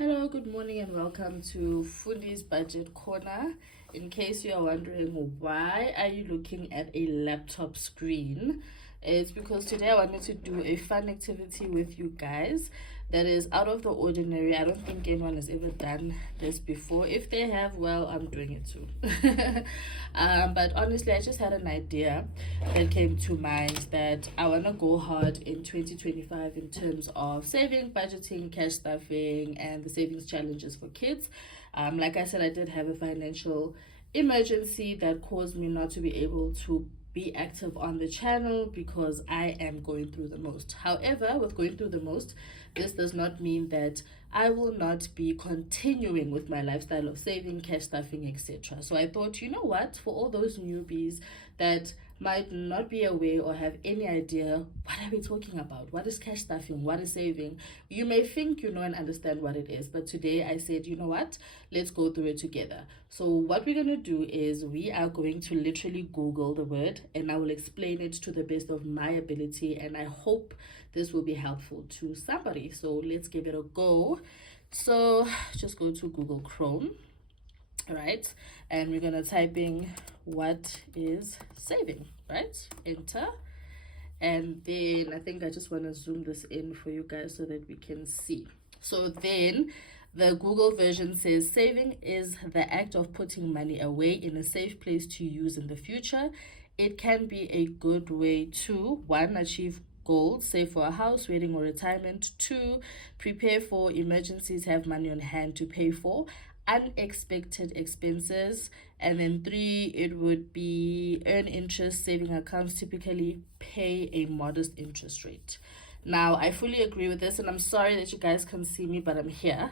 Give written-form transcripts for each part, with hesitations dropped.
Hello, good morning, and welcome to Fundi's Budget Corner. In case you are wondering why are you looking at a laptop screen, it's because today I wanted to do a fun activity with you guys that is out of the ordinary. I don't think anyone has ever done this before. If they have, well, I'm doing it too. But honestly, I just had an idea that came to mind that I want to go hard in 2025 in terms of saving, budgeting, cash stuffing, and the savings challenges for kids. Like I said, I did have a financial emergency that caused me not to be able to be active on the channel because I am going through the most. However, with going through the most, this does not mean that I will not be continuing with my lifestyle of saving, cash stuffing, etc. So I thought, you know what, for all those newbies that might not be aware or have any idea, what are we talking about? What is cash stuffing? What is saving? You may think you know and understand what it is, but today I said, you know what, let's go through it together. So what we're going to do is we are going to literally Google the word, and I will explain it to the best of my ability, and I hope this will be helpful to somebody. So let's give it a go. So just go to Google Chrome, right, and we're gonna type in what is saving, right? Enter. And then I think I just want to zoom this in for you guys so that we can see. So then the Google version says saving is the act of putting money away in a safe place to use in the future. It can be a good way to, one, achieve goals, save for a house, wedding, or retirement. Two, prepare for emergencies, have money on hand to pay for unexpected expenses. And then three, it would be earn interest. Saving accounts typically pay a modest interest rate. Now, I fully agree with this, and I'm sorry that you guys can't see me, but I'm here.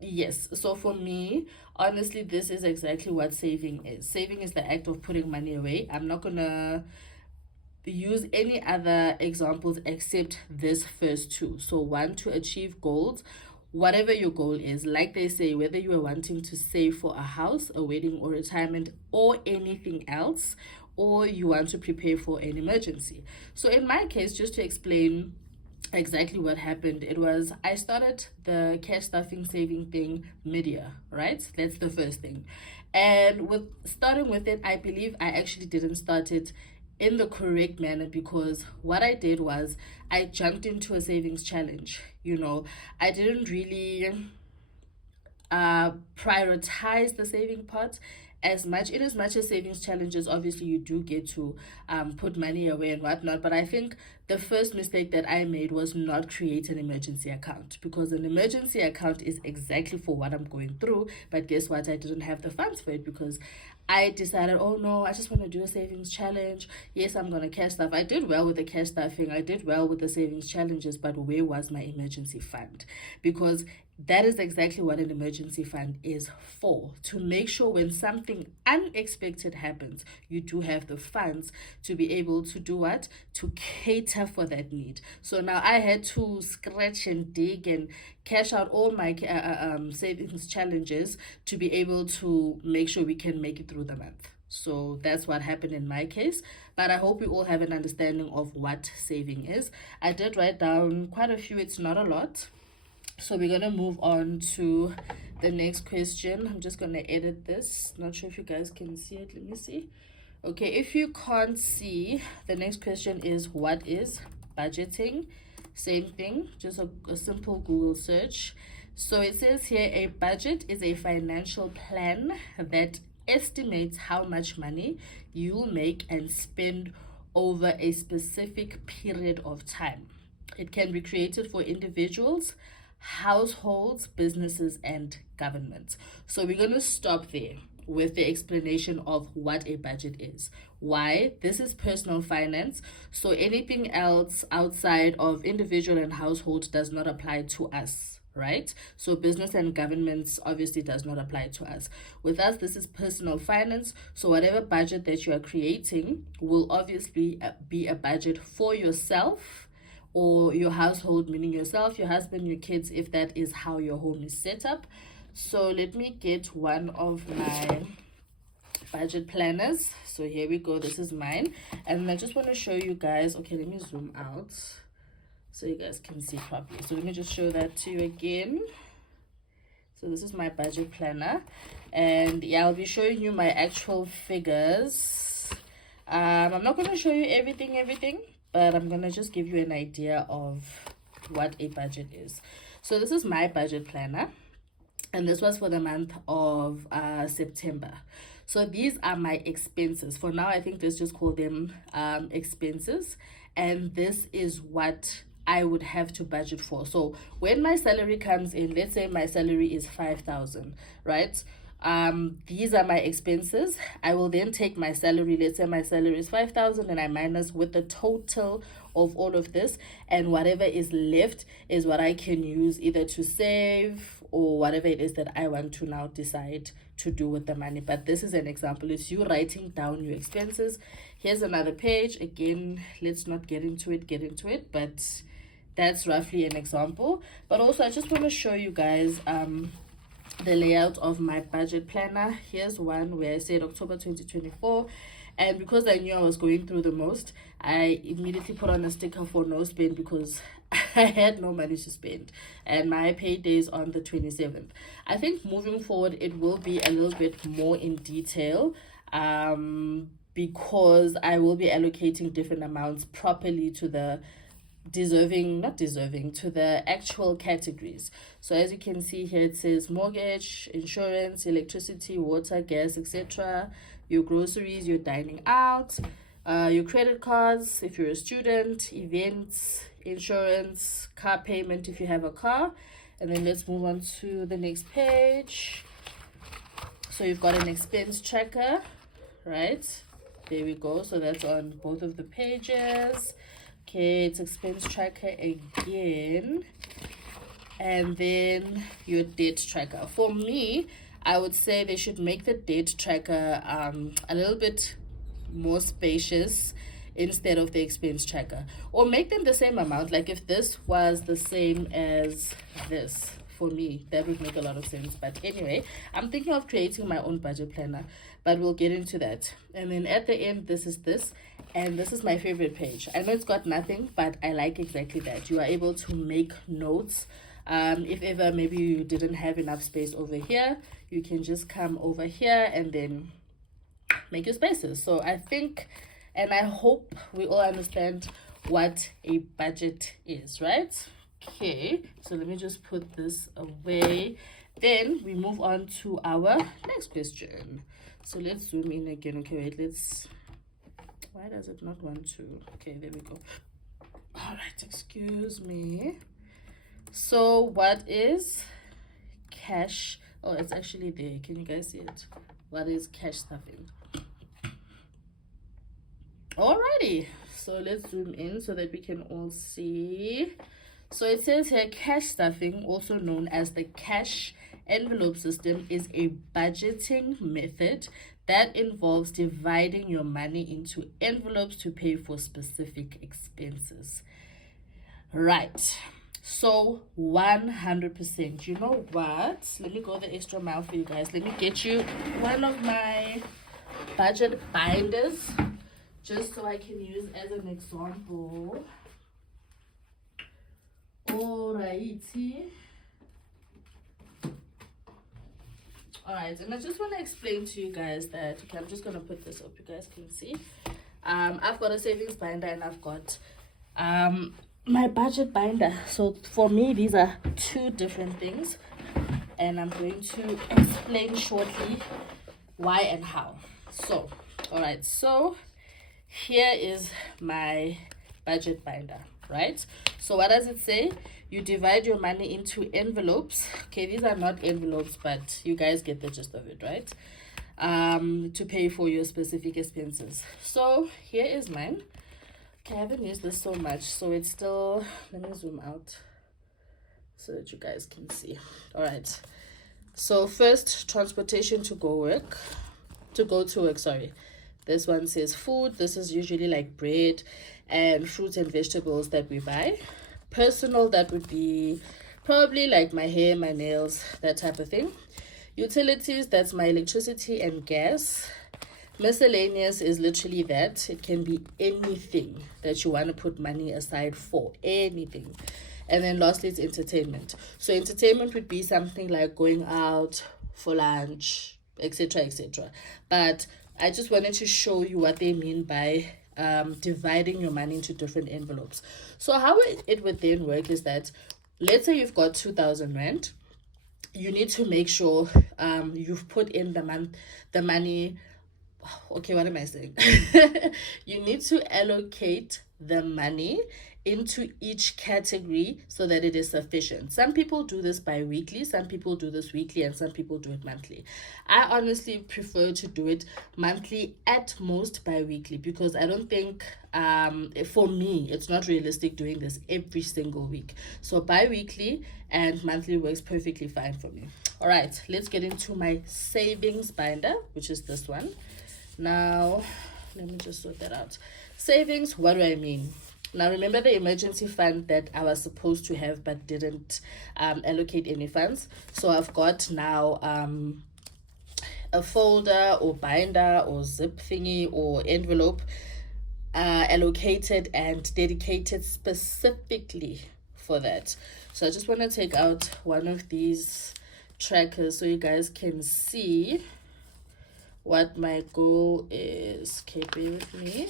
Yes, so for me, honestly, this is exactly what saving is. Saving is the act of putting money away. I'm not gonna use any other examples except this first two. So one, to achieve goals, whatever your goal is, like they say, whether you are wanting to save for a house, a wedding, or retirement, or anything else, or you want to prepare for an emergency. So in my case, just to explain exactly what happened, it was I started the cash stuffing saving thing mid-year, right? That's the first thing. And with starting with it, I believe I actually didn't start it in the correct manner, because what I did was I jumped into a savings challenge. I didn't really prioritize the saving part as much. In as much as savings challenges, obviously you do get to put money away and whatnot, but I think the first mistake that I made was not create an emergency account, because an emergency account is exactly for what I'm going through. But guess what, I didn't have the funds for it, because I decided, oh no, I just want to do a savings challenge. Yes, I'm going to cash stuff. I did well with the cash stuffing. I did well with the savings challenges, but where was my emergency fund? Because that is exactly what an emergency fund is for, to make sure when something unexpected happens, you do have the funds to be able to do what? To cater for that need. So now I had to scratch and dig and cash out all my savings challenges to be able to make sure we can make it through the month. So that's what happened in my case. But I hope we all have an understanding of what saving is. I did write down quite a few, it's not a lot. So we're going to move on to the next question. I'm just going to edit this. Not sure if you guys can see it. Let me see. Okay, if you can't see, the next question is, what is budgeting? Same thing, just a simple Google search. So it says here, a budget is a financial plan that estimates how much money you'll make and spend over a specific period of time. It can be created for individuals, households, businesses, and governments. So we're going to stop there with the explanation of what a budget is. Why? This is personal finance, so anything else outside of individual and household does not apply to us, right? So business and governments obviously does not apply to us. With us, this is personal finance, so whatever budget that you are creating will obviously be a budget for yourself or your household, meaning yourself, your husband, your kids, if that is how your home is set up. So let me get one of my budget planners. So here we go, this is mine. And I just want to show you guys, okay, let me zoom out. so you guys can see properly. So let me just show that to you again. So this is my budget planner, and yeah, I'll be showing you my actual figures. I'm not going to show you everything, but I'm going to just give you an idea of what a budget is. So this is my budget planner, and this was for the month of September. So these are my expenses. For now, I think let's just call them expenses, and this is what I would have to budget for. So when my salary comes in, let's say my salary is 5,000, right? These are my expenses. I will then take my salary. Let's say my salary is 5,000, and I minus with the total of all of this, and whatever is left is what I can use either to save or whatever it is that I want to now decide to do with the money. But this is an example. It's you writing down your expenses. Here's another page. Again, let's not get into it, but that's roughly an example. But also, I just want to show you guys the layout of my budget planner. Here's one where I said October 2024, and because I knew I was going through the most, I immediately put on a sticker for no spend, because I had no money to spend, and my payday is on the 27th. I think moving forward it will be a little bit more in detail, because I will be allocating different amounts properly to the to the actual categories. So as you can see here, it says mortgage, insurance, electricity, water, gas, etc., your groceries, your dining out, your credit cards if you're a student, events, insurance, car payment if you have a car. And then let's move on to the next page. So you've got an expense tracker, right? There we go. So that's on both of the pages. Okay, it's expense tracker again, and then your debt tracker. For me, I would say they should make the debt tracker a little bit more spacious instead of the expense tracker, or make them the same amount. Like if this was the same as this, for me that would make a lot of sense. But anyway, I'm thinking of creating my own budget planner, but we'll get into that. And then at the end, this is this, and this is my favorite page. I know it's got nothing, but I like exactly that. You are able to make notes. If ever maybe you didn't have enough space over here, you can just come over here and then make your spaces. So I think, and I hope we all understand what a budget is, right? Okay, so let me just put this away. Then we move on to our next question. So let's zoom in again. Okay, wait, let's, why does it not want to? Okay, there we go. All right, excuse me. So what is cash? Oh, it's actually there. Can you guys see it? What is cash stuffing? Alrighty, so let's zoom in so that we can all see. So it says here, cash stuffing, also known as the cash envelope system, is a budgeting method that involves dividing your money into envelopes to pay for specific expenses. Right. So 100%. You know what? Let me go the extra mile for you guys. Let me get you one of my budget binders, just so I can use as an example. Alrighty. Alright, and I just want to explain to you guys that, okay, I'm just going to put this up, you guys can see. I've got a savings binder, and I've got my budget binder. So for me, these are two different things, and I'm going to explain shortly why and how. So, alright, so here is my budget binder, right? So what does it say? You divide your money into envelopes. Okay, these are not envelopes, but you guys get the gist of it, right? To pay for your specific expenses. So here is mine. Okay, I haven't used this so much, so it's still, let me zoom out so that you guys can see. All right, so first, transportation to go to work, sorry. This one says food. This is usually like bread and fruits and vegetables that we buy. Personal, that would be probably like my hair, my nails, that type of thing. Utilities, that's my electricity and gas. Miscellaneous is literally that. It can be anything that you want to put money aside for, anything. And then lastly, it's entertainment. So entertainment would be something like going out for lunch, etc., etc. But I just wanted to show you what they mean by dividing your money into different envelopes. So how it would then work is that, let's say you've got 2,000 rand. You need to make sure you've put in the money. Okay, what am I saying? You need to allocate the money into each category so that it is sufficient. Some people do this bi-weekly, some people do this weekly, and some people do it monthly. I honestly prefer to do it monthly, at most bi-weekly, because I don't think for me it's not realistic doing this every single week. So bi-weekly and monthly works perfectly fine for me. All right, let's get into my savings binder, which is this one. Now, let me just sort that out. Savings, what do I mean? Now, remember the emergency fund that I was supposed to have but didn't allocate any funds. So I've got now a folder or binder or zip thingy or envelope allocated and dedicated specifically for that. So I just want to take out one of these trackers so you guys can see what my goal is. Okay, bear with me.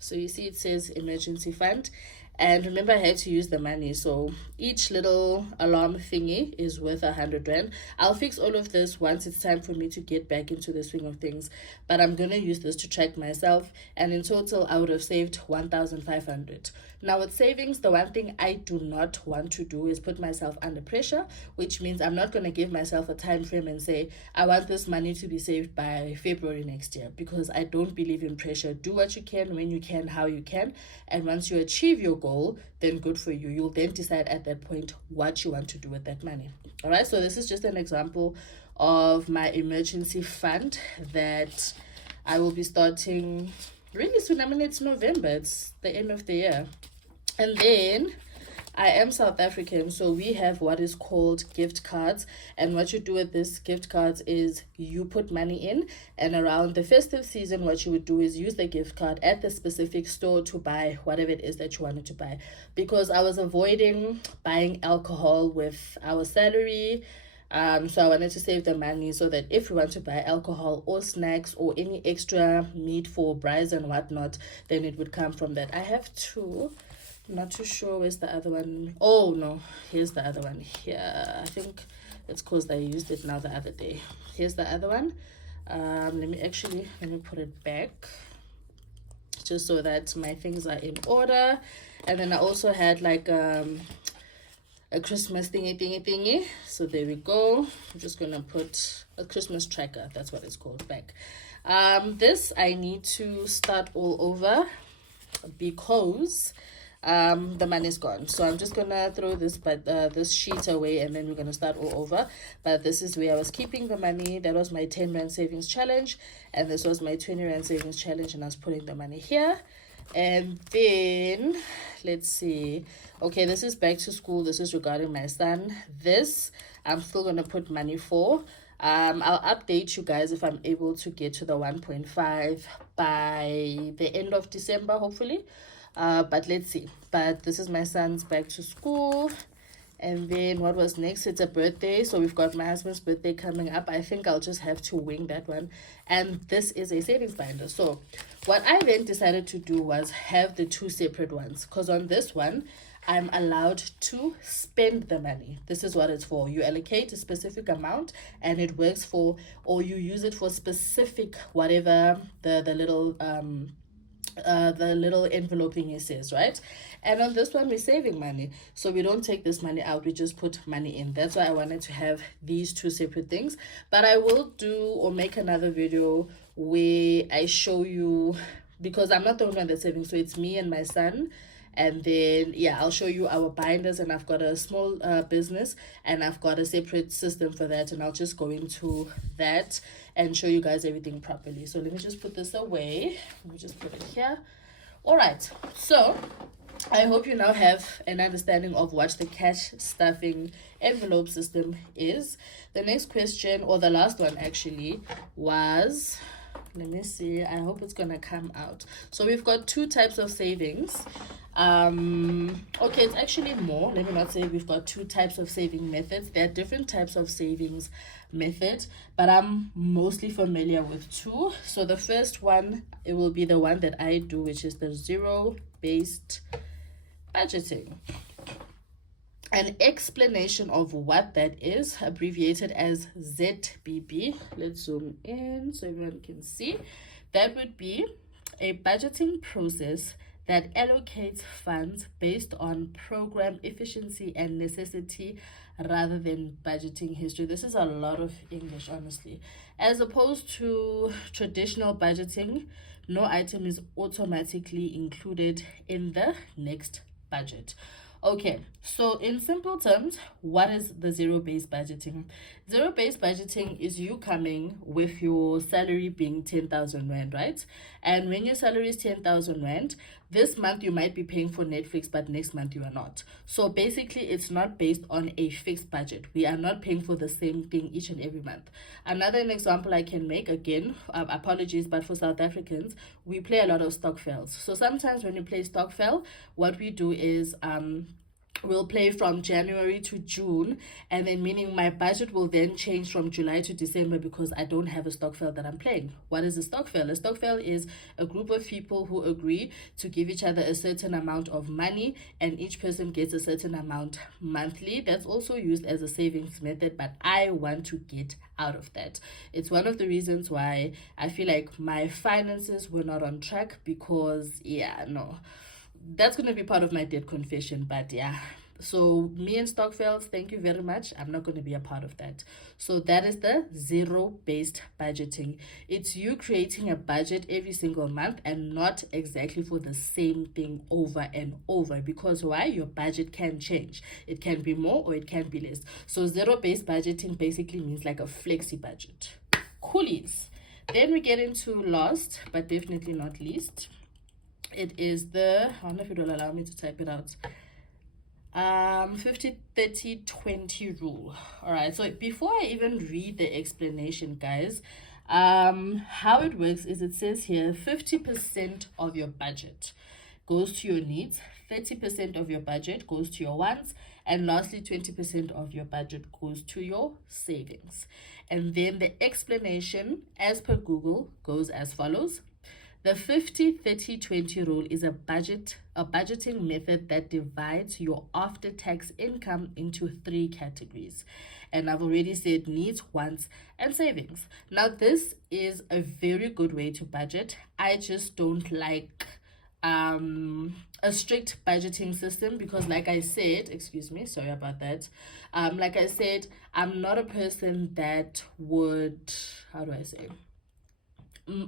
So you see it says emergency fund, and remember I had to use the money, so each little alarm thingy is worth 100 rand. I'll fix all of this once it's time for me to get back into the swing of things, but I'm gonna use this to track myself, and in total I would have saved 1,500. Now with savings, the one thing I do not want to do is put myself under pressure, which means I'm not going to give myself a time frame and say I want this money to be saved by February next year, because I don't believe in pressure. Do what you can, when you can, how you can, and once you achieve your goal, then good for you. You'll then decide at that point what you want to do with that money. All right, so this is just an example of my emergency fund that I will be starting really soon. I mean, it's November, it's the end of the year. And then I am South African, so we have what is called gift cards. And what you do with this gift cards is you put money in, and around the festive season, what you would do is use the gift card at the specific store to buy whatever it is that you wanted to buy. Because I was avoiding buying alcohol with our salary, so I wanted to save the money so that if we want to buy alcohol or snacks or any extra meat for brides and whatnot, then it would come from that. I have two. Not too sure where's the other one. Oh no, here's the other one here. I think it's because I used it now the other day. Here's the other one. Let me put it back just so that my things are in order. And then I also had like a Christmas thingy. So there we go. I'm just gonna put a Christmas tracker, that's what it's called, back. This I need to start all over because the money's gone. So I'm just gonna throw this sheet away, and then we're gonna start all over. But this is where I was keeping the money. That was my 10 rand savings challenge, and this was my 20 rand savings challenge, and I was putting the money here. And then let's see, okay, this is back to school. This is regarding my son. This I'm still gonna put money for. I'll update you guys if I'm able to get to the 1.5 by the end of December, hopefully. But let's see. But this is my son's back to school. And then what was next? It's a birthday. So we've got my husband's birthday coming up. I think I'll just have to wing that one. And this is a savings binder. So what I then decided to do was have the two separate ones. Because on this one, I'm allowed to spend the money. This is what it's for. You allocate a specific amount and it works for, or you use it for specific whatever the little envelope thingy says, right? And on this one, we're saving money, so we don't take this money out, we just put money in. That's why I wanted to have these two separate things. But I will do or make another video where I show you, because I'm not the only one that's saving, so it's me and my son. And then yeah, I'll show you our binders, and I've got a small business, and I've got a separate system for that, and I'll just go into that and show you guys everything properly. So let me just put this away. Let me just put it here. All right, so I hope you now have an understanding of what the cash stuffing envelope system is. The next question, or the last one actually, was Let me see. I hope it's gonna come out. So we've got two types of savings. Okay, it's actually more. Let me not say we've got two types of saving methods. There are different types of savings method, but I'm mostly familiar with two. So the first one, it will be the one that I do, which is the zero-based budgeting. An explanation of what that is, abbreviated as ZBB. Let's zoom in so everyone can see. That would be a budgeting process that allocates funds based on program efficiency and necessity rather than budgeting history. This is a lot of English, honestly. As opposed to traditional budgeting, no item is automatically included in the next budget. Okay, so in simple terms, what is the zero-based budgeting? Zero-based budgeting is you coming with your salary being 10,000 Rand, right? And when your salary is 10,000 Rand, this month you might be paying for Netflix, but next month you are not. So basically, it's not based on a fixed budget. We are not paying for the same thing each and every month. Another example I can make, again, apologies, but for South Africans, we play a lot of stokvels. So sometimes when we play stokvel, what we do is we'll play from January to June, and then meaning my budget will then change from July to December because I don't have a stokvel that I'm playing. What is a stokvel? A stokvel is a group of people who agree to give each other a certain amount of money, and each person gets a certain amount monthly. That's also used as a savings method, but I want to get out of that. It's one of the reasons why I feel like my finances were not on track because, yeah, no. That's going to be part of my debt confession, but yeah. So me and stokvels, thank you very much. I'm not going to be a part of that. So that is the zero-based budgeting. It's you creating a budget every single month and not exactly for the same thing over and over. Because why? Your budget can change. It can be more or it can be less. So zero-based budgeting basically means like a flexi budget. Coolies. Then we get into last, but definitely not least. It is the, I don't know if it will allow me to type it out, 50-30-20 rule. All right, so before I even read the explanation, guys, how it works is it says here 50% of your budget goes to your needs, 30% of your budget goes to your wants, and lastly 20% of your budget goes to your savings. And then the explanation as per Google goes as follows. The 50-30-20 rule is a budgeting method that divides your after-tax income into three categories. And I've already said needs, wants, and savings. Now, this is a very good way to budget. I just don't like a strict budgeting system because, like I said, excuse me, sorry about that. Like I said, I'm not a person that would, how do I say,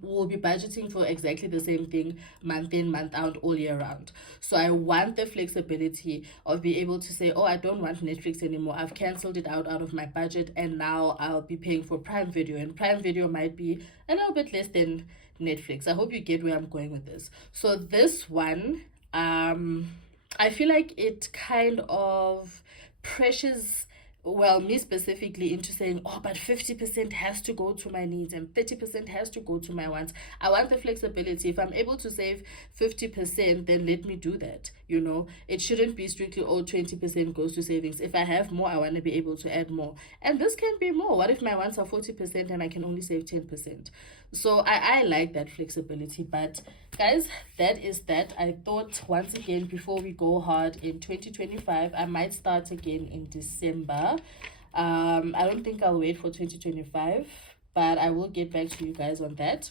will be budgeting for exactly the same thing month in, month out, all year round. So I want the flexibility of being able to say, oh, I don't want Netflix anymore. I've cancelled it out of my budget, and now I'll be paying for Prime Video, and Prime Video might be a little bit less than Netflix. I hope you get where I'm going with this. So this one, I feel like it kind of pressures, well, me specifically, into saying, oh, but 50% has to go to my needs and 30% has to go to my wants. I want the flexibility. If I'm able to save 50%, then let me do that. You know, it shouldn't be strictly, oh, 20% goes to savings. If I have more, I want to be able to add more. And this can be more. What if my wants are 40% and I can only save 10%? So I like that flexibility. But guys, that is that. I thought, once again, before we go hard in 2025, I might start again in December. I don't think I'll wait for 2025, but I will get back to you guys on that.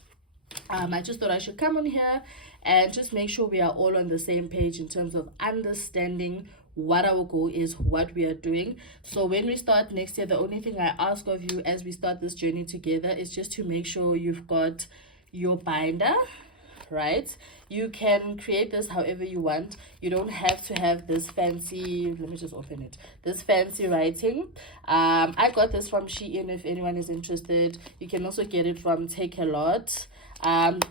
I just thought I should come on here and just make sure we are all on the same page in terms of understanding what our goal is, what we are doing. So when we start next year, the only thing I ask of you as we start this journey together is just to make sure you've got your binder, right? You can create this however you want. You don't have to have this fancy, let me just open it, this fancy writing. I got this from Shein if anyone is interested. You can also get it from Take a Lot.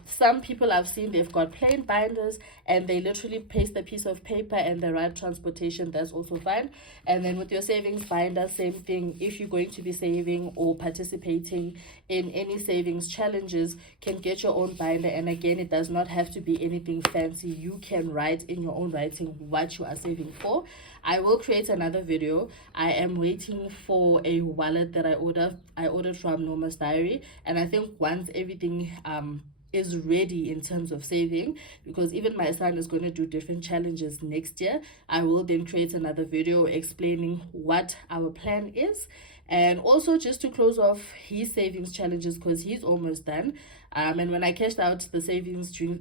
Some people I've seen, they've got plain binders and they literally paste a piece of paper and they write transportation. That's also fine. And then with your savings binder, same thing. If you're going to be saving or participating in any savings challenges, can get your own binder. And again, it does not have to be anything fancy. You can write in your own writing what you are saving for. I will create another video. I am waiting for a wallet that I ordered from Norma's Diary, and I think once everything is ready in terms of saving, because even my son is going to do different challenges next year, I will then create another video explaining what our plan is. And also just to close off his savings challenges, because he's almost done. And when I cashed out the savings due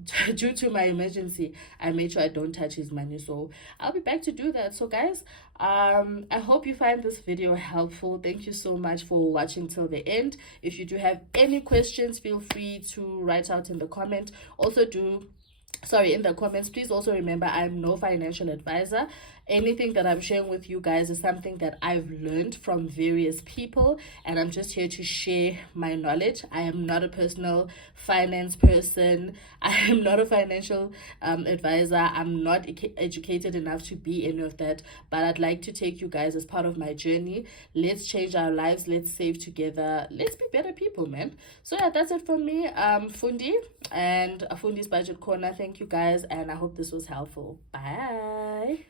to my emergency, I made sure I don't touch his money. So I'll be back to do that. So guys, I hope you find this video helpful. Thank you so much for watching till the end. If you do have any questions, feel free to write out in the comment. In the comments, please also remember I'm no financial advisor. Anything that I'm sharing with you guys is something that I've learned from various people, and I'm just here to share my knowledge. I am not a personal finance person. I am not a financial advisor. I'm not educated enough to be any of that, but I'd like to take you guys as part of my journey. Let's change our lives. Let's save together. Let's be better people, man. So yeah, that's it from me, Fundi, and Fundi's Budget Corner. Thank you guys, and I hope this was helpful. Bye.